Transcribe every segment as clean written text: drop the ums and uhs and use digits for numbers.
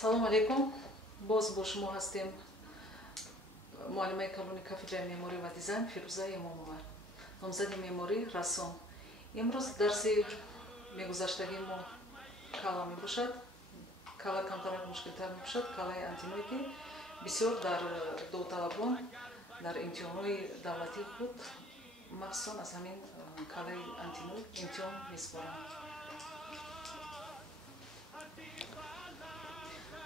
салом алейкум. Боз бо шумо ҳастем муаллимаи калони кафедраи меъморӣ ва дизайн Фирӯза Эмомова, номзади меъморӣ, рассон. имрӯз дарси мегузаштагии мо кала мебошад. Кала камтарак мушкилтар мебошад. Калаи антиной ки бисёр дар довталабон дар имтиҳонҳои давлатии худ махсусан аз ҳамин калаи антиной имтиҳон месупоранд.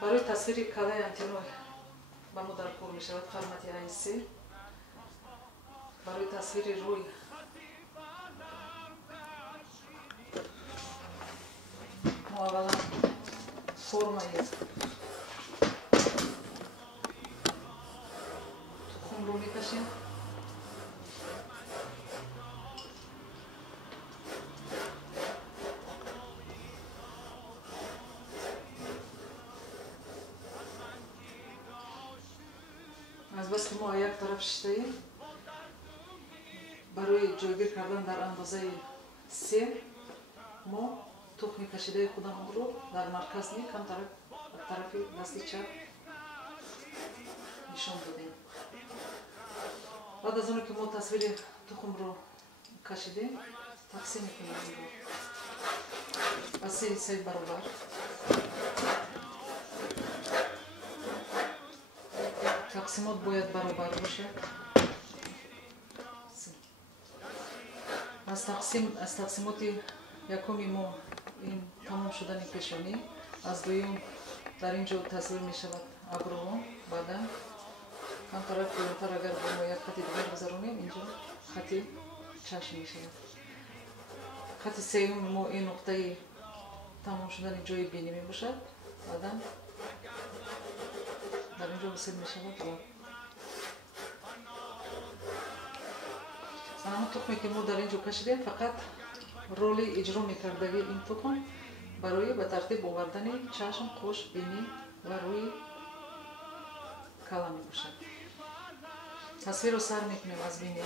барои тасвири калаи антиной ба мо даркор мешавад формати А3. барои тасвири рӯй мо аввалан формаи тухмро мекашем. азбаски мо як тараф шиштаем, барои ҷойгир кардан дар андозаи 3 мо тухми кашидаи худамонро дар марказ не камтарак тарафи дасти чап нишон додем. баъд аз оне ки мо тасвири тухмро кашидем, тақсим мекунем инро ба 3 ҳиссаи баробар. тақсимот бояд баробар бошад. аз тақсимоти якуми мо ин тамом шудани пешонӣ. аз дуюм дар ин ҷо тасвир мешавад абрувон, баъдан камтарак бӯнтар агар бо мо як хати дигар гузаронем, инҷо хати чашм мешавад. хати сеюми мо ин нуқтаи тамом шудани ҷои бинӣ мебошад. баъдан дар инҷо ҳосил мешавад лаб. ҳамон тухме ки мо дар инҷо кашидем фақат роли иҷро мекардагии ин тухм барои ба тартиб овардани чашм, қош, бинӣ ва рӯи кала мебошад. тасвирро сар мекунем аз бинӣ.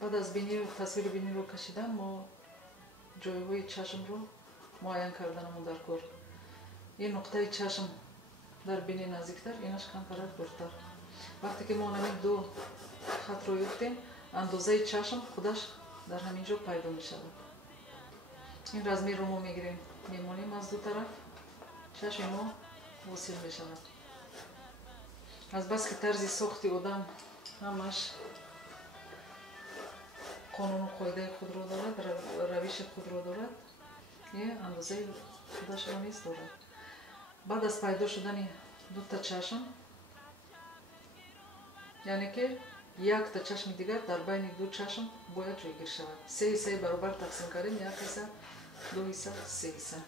баъд аз тасвири биниро кашидан, мо ҷойҳои чашмро муайян карданамон дар кор. ин нуқтаи чашм дар бинӣ наздиктар, инаш камтарак дуртар. вақте ки мо ҳамин ду хатро ёфтем, андозаи чашм худаш дар ҳамин ҷо пайдо мешавад. ин размерро мо мегирем, мемонем аз ду тараф, чашми мо ҳосил мешавад. азбаски тарзи сохти одам ҳамаш қонуну қоидаи худро дорад, равиши худро дорад, андозаи худашро низ дорад. баъд аз пайдо шудани дута чашм, яъне ки якта чашми дигар дар байни ду чашм бояд ҷойгир шавад. 3 ҳиссаи баробар тақсим кардем, 1 ҳисса, 2 ҳисса, 3 ҳисса.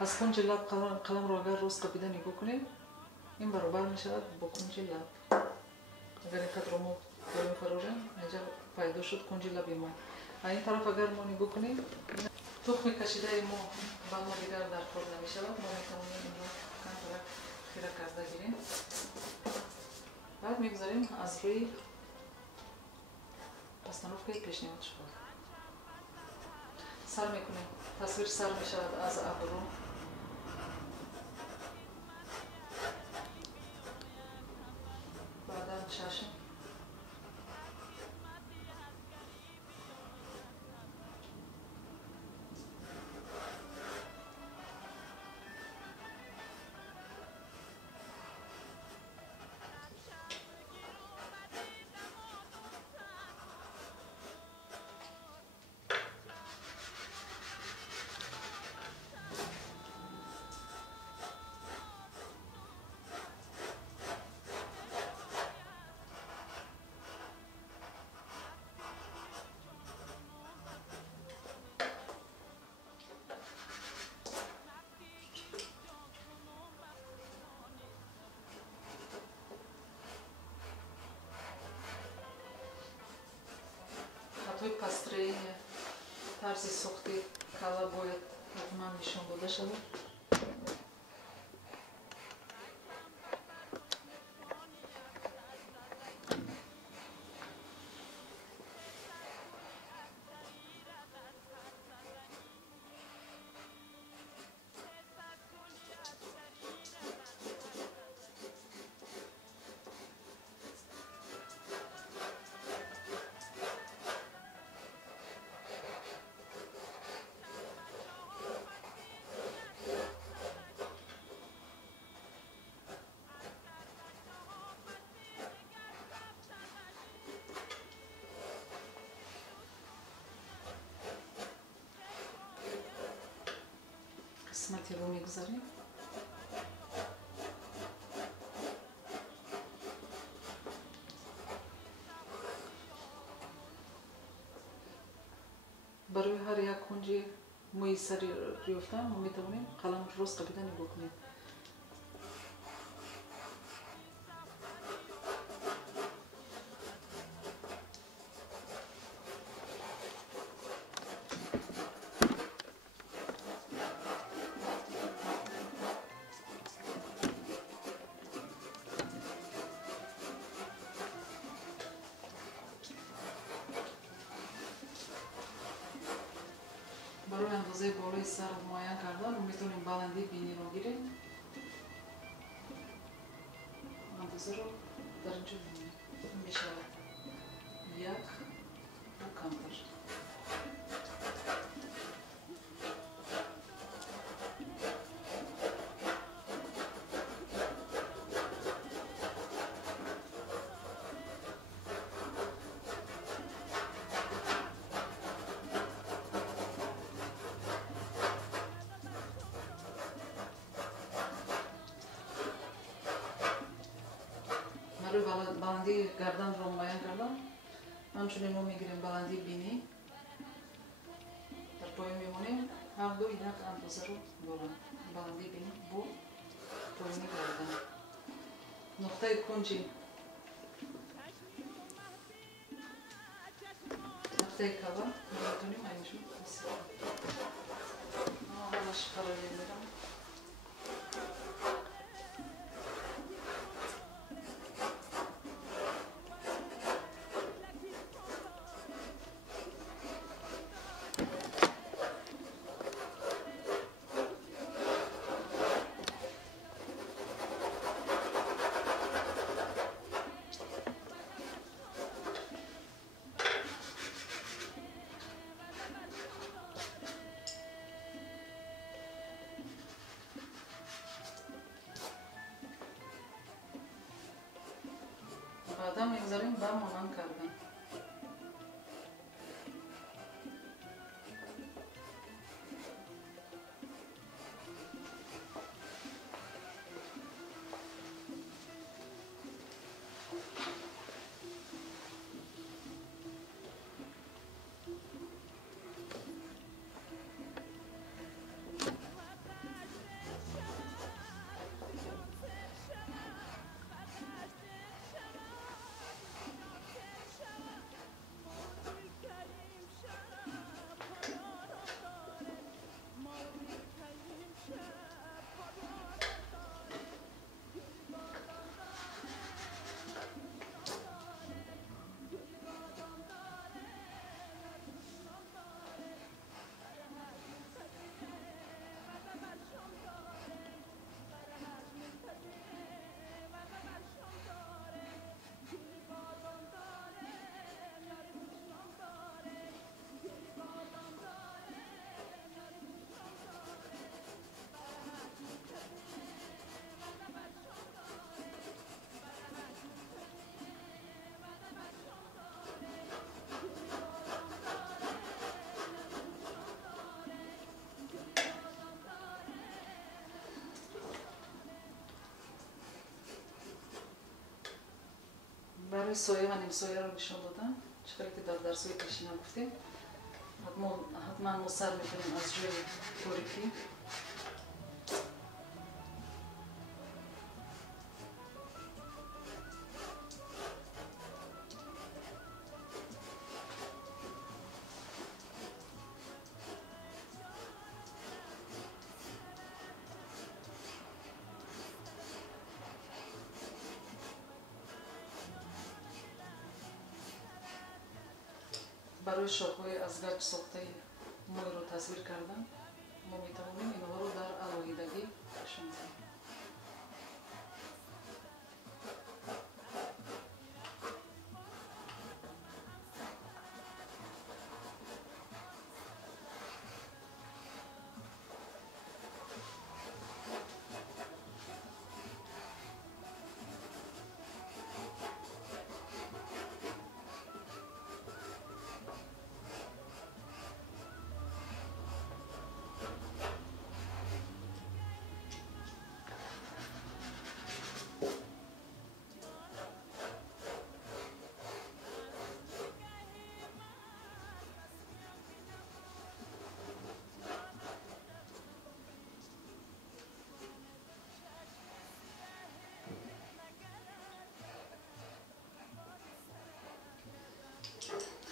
аз кунҷи лаб қаламро агар рост қапида нигоҳ кунем, ин баробар мешавад бо кунҷи лаб. агар ин хатро мо дорем фарорем, инҷа пайдо шуд кунҷи лаби мо. ин тараф агар мо нигоҳ кунем, тухми кашидаи мо ба мо дигар дар кор намешавад. мо метавонем инро камтарак хира карда гирем. баъд мегузарем аз рӯи постановкаи пешниҳод шуда. сар мекунем. тасвир сар мешавад аз абру, баъдан чашм, хатои пастроения тарзи сохти кала бояд حتما نشون داده شده. قسمتی رو میگذاریم. برای هر یک کنجی موی سری ریفته ما میتونیم قلم روز قبیدنی بکنیم. برای اندازه بالای سر رو معین کردن رو میتونیم بلندی بینی رو گیریم. اندازه رو در اینجا بینیم میشود یک و کمتر. برای بلندی گردن رو معین کردن همچنین ما میگیریم بلندی بینی در پایین میمونیم هر دو یک اندازه رو بلند بلندی بینی با پایین گردن نقطه کنجی نقطه کبا میتونیم اینشون بسیار حالش قرار میدم. بعدا میگذاریم به مانند کردن. برای سایه و نیم سایه رو نشان دادم چطوری که در درس‌های پیشین گفتیم حتما ما سر میکنیم از روی باریکی برای شاخه‌های از گچ ساخته موی رو تصویر کردم. ما میتوانیم اینها رو در علاهیدگی نشان دهیم.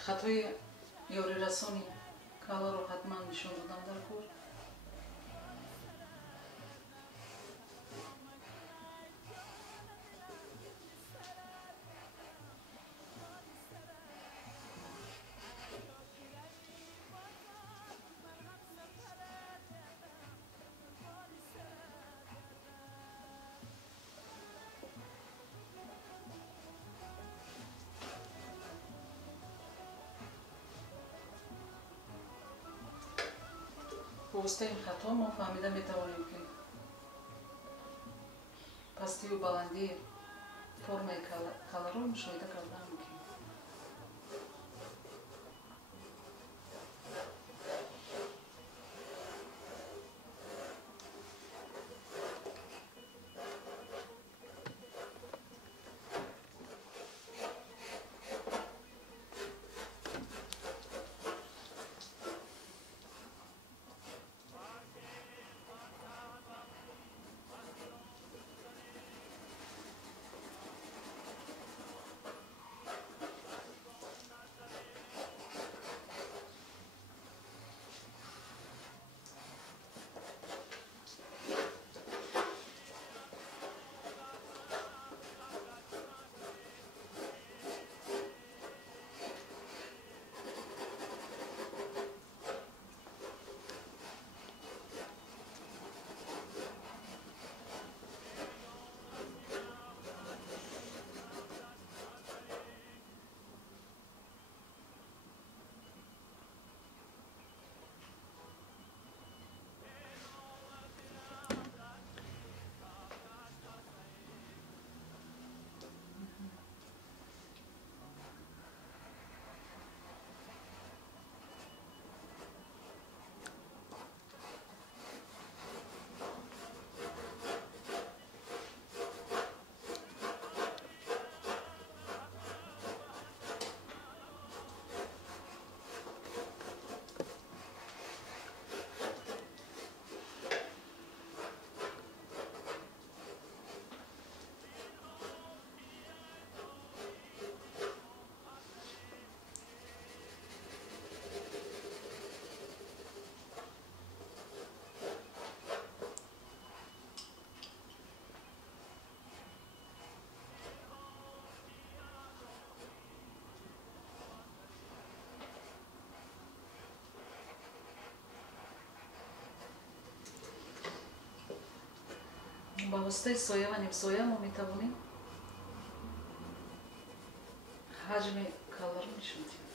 خطای یاری رسانی کالا رو حتما نشان دادم در کور. با این خطا ما فهمیده میتوانیم که پستی و بلندی فرم کالا رو مشاهده کردن که با واسطه سایه و نیم سایه ما میتوانیم حجم کالا رو نشون دهیم.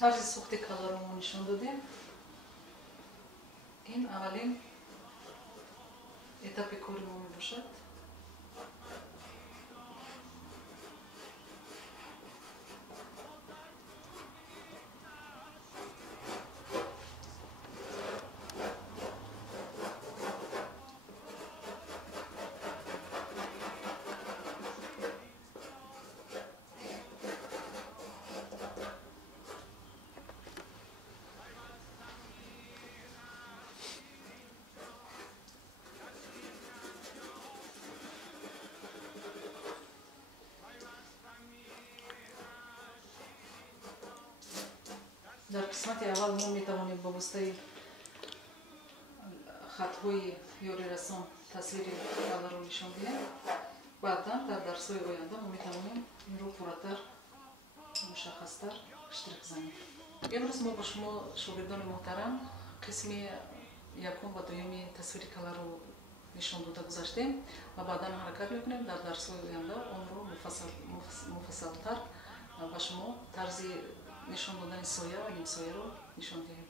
طرز سوخت کالر رو نشون دادیم. این اولین اتاپ کاری ما می باشد. در قسمت اول ما می توانیم با واسطه خطهای یوری رسم تصویر کالر رو نشان دهیم. بعدا در درس‌های آینده ما می توانیم این رو پورتر مشخص‌تر اشتراک زنیم. امروز ما با شما شاگردان محترم قسم یکم و دومی تصویر کالر رو نشان داده گذاشتیم و بعدا حرکت میکنیم در درس‌های آینده اون رو مفصل‌تر با شما طرز نشان دادن سایه و نیم سایه رو نشان دهیم.